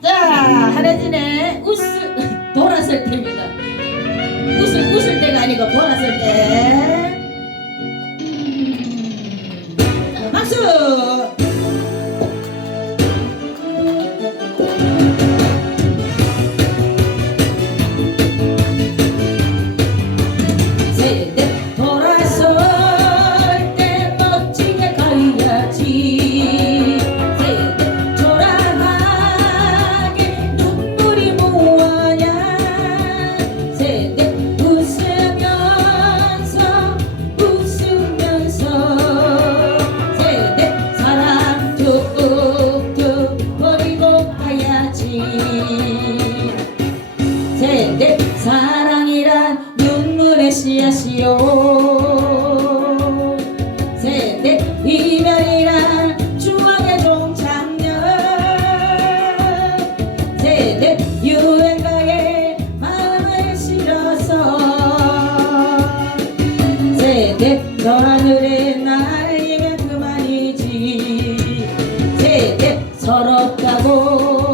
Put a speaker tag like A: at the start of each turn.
A: 자, 하나진의 웃을, 돌았을 때입니다. 웃을, 웃을 때가 아니고 돌았을 때. 씨앗이요 세대 이별이란 추억의 종착역 세대 유행가에 마음을 실어서. 세대 저 하늘에 날이면 그만이지. 세대 서럽다고